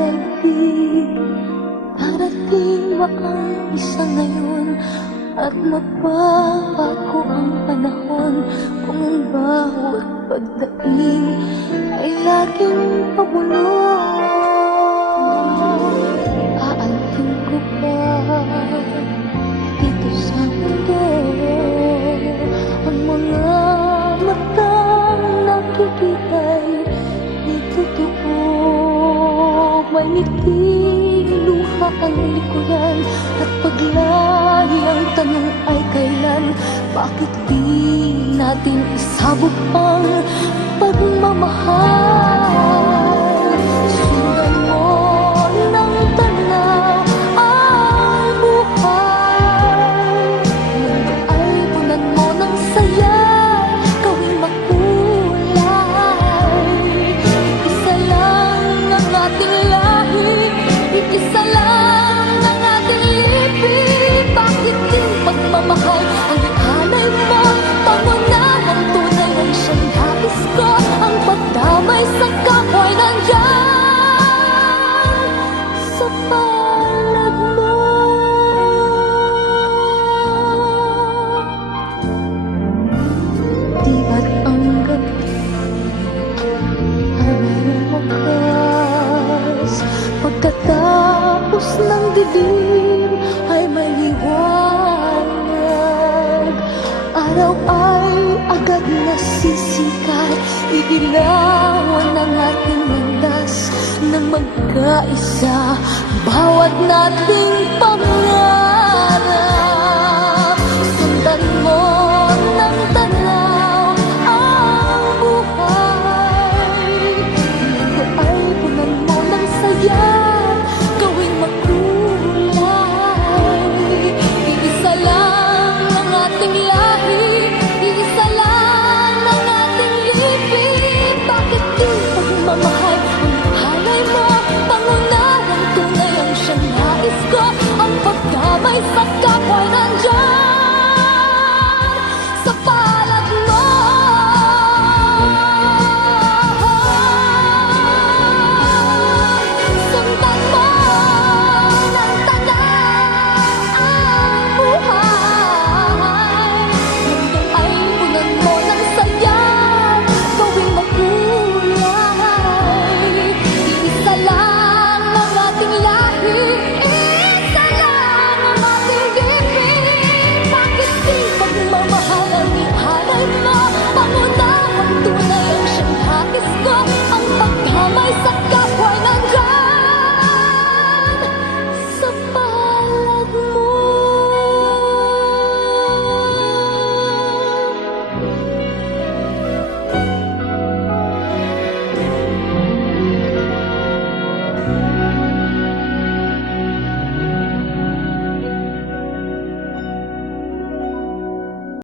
daigdig. Darating ba ang isa ngayon at magbabago ang panahon kung ang bawat pagdating ay laging pabulong? Aantin ko ba dito sa mundo ang mga matang nakikita'y di totoo? May ngiti, luha ang likuran at paglagi ang tanong ay kailan? Bakit di natin isabog ang pagmamahal? Sundan mo ng tanaw ang buhay. Mundo ay punan mo ng saya, gawing makulay. Isa lang ang ating lahi, isa lang ang ating libig. Bakit yung pagmamahal ang ihalay mo? Pangunahang tunay ay siyang labis ko. Ang pagdamay sa kapwa'y nandyan sa palad mo. Di ba't ang gabi ay mayroong wakas? Pagkatapos ng dilim ay may liwanag. Araw ay agad nasisikat, idilawan ang ating landas ng magkaisa, bawat nating pangarap.